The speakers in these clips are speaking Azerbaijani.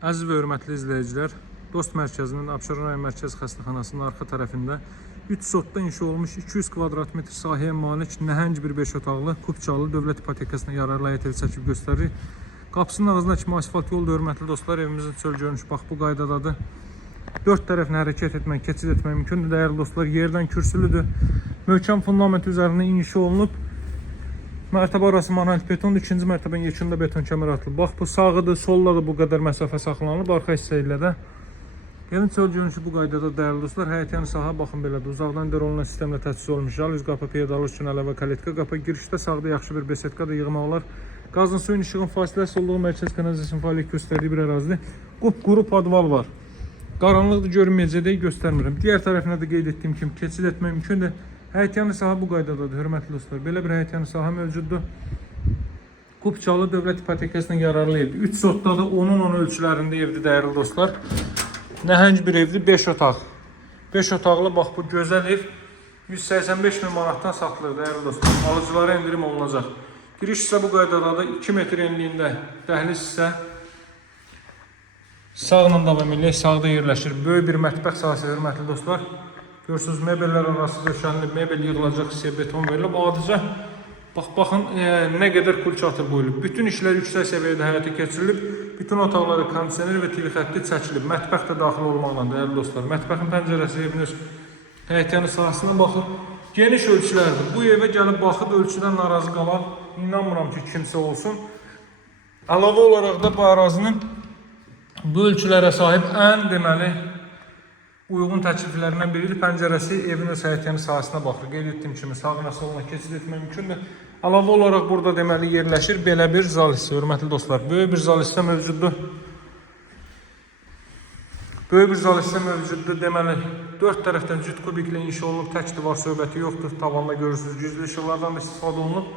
Əziz və hörmətli izləyicilər, Dost Mərkəzinin Abşeron rayon Mərkəzi Xəstəxanasının arxa tərəfində 3 sotda inşa olmuş 200 kvadrat metr sahəyə malik nəhəng bir 5 otaqlı Kupçalı dövlət ipotekasına yararlı həyət evi çəkib göstərir. Qapısının ağzına kimi asfalt yoldur, hörmətli dostlar, evimizin çöl görünüşü bax bu qaydadadır. 4 tərəfini hərəkət etmək, keçid etmək mümkündür. Dəyərli dostlar, yerdən kürsülüdür. Möhkəm fundament üzərində inşa olunub. Mərtəbə arası monolitik betondur, ikinci mərtəbənin yekunda beton kəmər atılıb. Bax bu sağıdır, soldadır, bu qədər məsafə saxlanılıb, arxa hissə ilə də. Evin çöl görünüşü bu qaydada dəyərli dostlar. Həyətyan sahə baxın belədir. Uzaqdan dərolunan sistemlə təchiz olunmuş. Üz qapı, pedalı üçün əlavə kaletka qapı. Girişdə sağda yaxşı bir besetka da yığmaq olar. Qazın suyun işığın fasiləsi olduğu mərkəz kanalizasiya fəaliyyət göstərdiyi bir ərazidir. Quru podval var. Qaranlıqdır, görünməyəcək, göstərmirəm. Digər tərəfinə də qeyd etdiyim kimi keçid etmək mümkündür. Həyətyanı sahə bu qaydadadır, hörmətli dostlar. Belə bir həyətyanı sahə mövcuddur. Kupçalı dövlət ipotekasına yararlı evdir. 3 sotdadır, onun ölçülərində evdir, dəyərli dostlar. Nəhəng bir evdir, 5 otaq. 5 otaqlı, bax bu gözəl ev 185 min manatdan satılır, dəyərli dostlar. Alıcılara endirim olunacaq. Giriş isə bu qaydadadır, 2 metr enliyində. Dəhliz isə sağla davam eləyək, sağda yerləşir. Böyük bir mətbəx sahəsi, hörmətli dostlar. Görürsünüz, mebellər arası döşənilib, mebel yığılacaq hissəyə beton verilib. Adıca, baxın, nə qədər kul çatır qoyulub. Bütün işlər yüksək səviyyədə həyata keçirilib. Bütün otaqları kondisioner və TV xətti çəkilib. Mətbəx də daxil olmaqla, dəyərli dostlar. Mətbəxin pəncərəsi eviniz həyətyanı sahəsindən baxır. Geniş ölçülərdir. Bu evə gəlib baxıb ölçüdən narazı qalan, inanmıram ki, kimsə olsun. Əlavə olaraq da bu ərazinin bu ölçülərə sahib ən deməli uyğun təkliflərindən biridir. Pəncərəsi evin öz həyətyanı sahəsinə baxır. Qeyd etdiyim kimi sağına soluna keçid etmək mümkündür. Əlavə olaraq burada deməli yerləşir belə bir zal hissə, hörmətli dostlar. Böyük bir zal hissə mövcuddur. Böyük bir zal hissə mövcuddur. Deməli 4 tərəfdən cüt kubiklə inşa olunub, tək divar söhbəti yoxdur. Tavanda görürsünüz, güclü işıqlardan da istifadə olunub.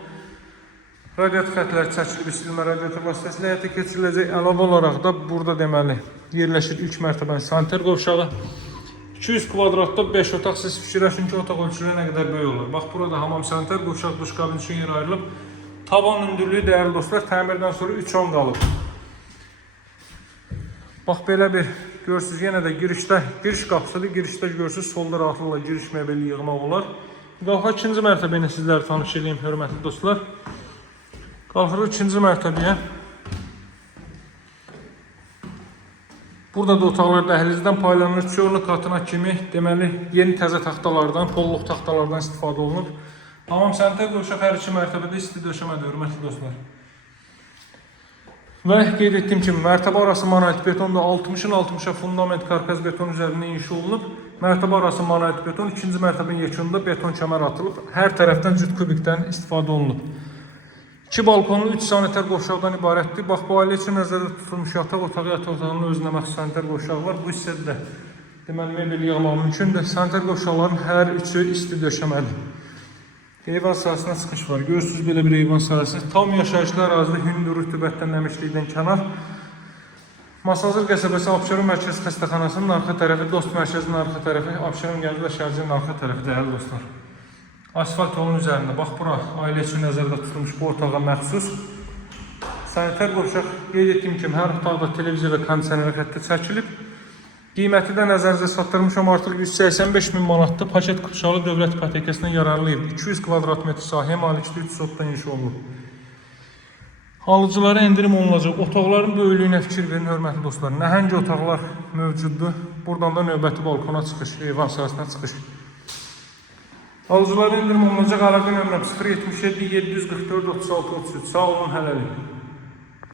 Radiator xətləri çəkilib, isilmə radiator vasitəsilə həyata keçiriləcək. Əlavə olaraq da burada deməli yerləşir ilk mərtəbənin sanitar qovşağı. 200 kvadratda 5 otaq, siz fikirləşin ki, otaq ölçüləri nə qədər böyük olur. Bax, burada hamam sanitar qovşaq, duş kabin üçün yer ayrılıb. Tavan hündürlüyü, dəyərli dostlar, təmirdən sonra 3-10 qalıb. Bax, belə bir görürsünüz, yenə də girişdə, giriş qapısıdır. Girişdə görürsünüz, solda rahatlıqla giriş mebeli yığmaq olar. Qalxaq ikinci mərtəbə ilə sizləri tanış edeyim, hörmətli dostlar. Qalxırıq ikinci mərtəbəyə. Burada da otaqlar dəhlizdən paylanır. Çörlü katına kimi deməli yeni təzə taxtalardan, polluq taxtalardan istifadə olunub. Hamam sanitar qovşaq hər iki mərtəbədə isti döşəmədir, hörmətli dostlar. Və qeyd etdiyim kimi mərtəbə arası monolitik betonda 60-ın 60-a fundament karkaz beton üzərində inşa olunub. Mərtəbə arası monolitik beton, ikinci mərtəbənin yekununda beton kəmər atılıb. Hər tərəfdən cüt kubikdən istifadə olunub. 2 balkonlu 3 sanitar qovşaqdan ibarətdir. Bax, bu ailə üçün nəzərdə tutulmuş yataq otağının özünə məxsus sanitar qovşağı var. Bu hissədə də deməli mebel yığmaq mümkündür. Sanitar qovşaqların hər üçü isti döşəməli. Eyvan sahəsinə çıxış var. Görürsünüz belə bir eyvan sahəsi. Tam yaşayışlı ərazidə hündür rütubətdən, nəmişlikdən kənar. Masazır qəsəbəsi Abşeron Mərkəzi Xəstəxanasının arxa tərəfi, Dost Mərkəzinin arxa tərəfi, Abşeron Gəncə şəhərcinin arxa tərəfi, dəyərli dostlar. Asfalt yolun üzərində, bax bura ailə üçün nəzərdə tutulmuş bu otağa məxsus sanitar qovşaq. Qeyd etdiyim kimi hər otaqda televizor və kondisioner xətti çəkilib. Qiyməti də nəzərinizə çatdırmışam, artıq 185 min manatdır. Paket Kupçalı dövlət ipotekasına yararlı ev. 200 kvadrat metr sahəyə malikdir, 3 sotdan inşa olunub. Alıcılara endirim olunacaq. Otaqların böyüklüyünə fikir verin, hörmətli dostlar. Nəhəng otaqlar mövcuddur. Buradan da növbəti balkona çıxış, eyvan sahəsinə çıxış. Alıcılara endirim olunacaq. Əlaqə nömrəm 077 744 36 33. Sağ olun, hələlik.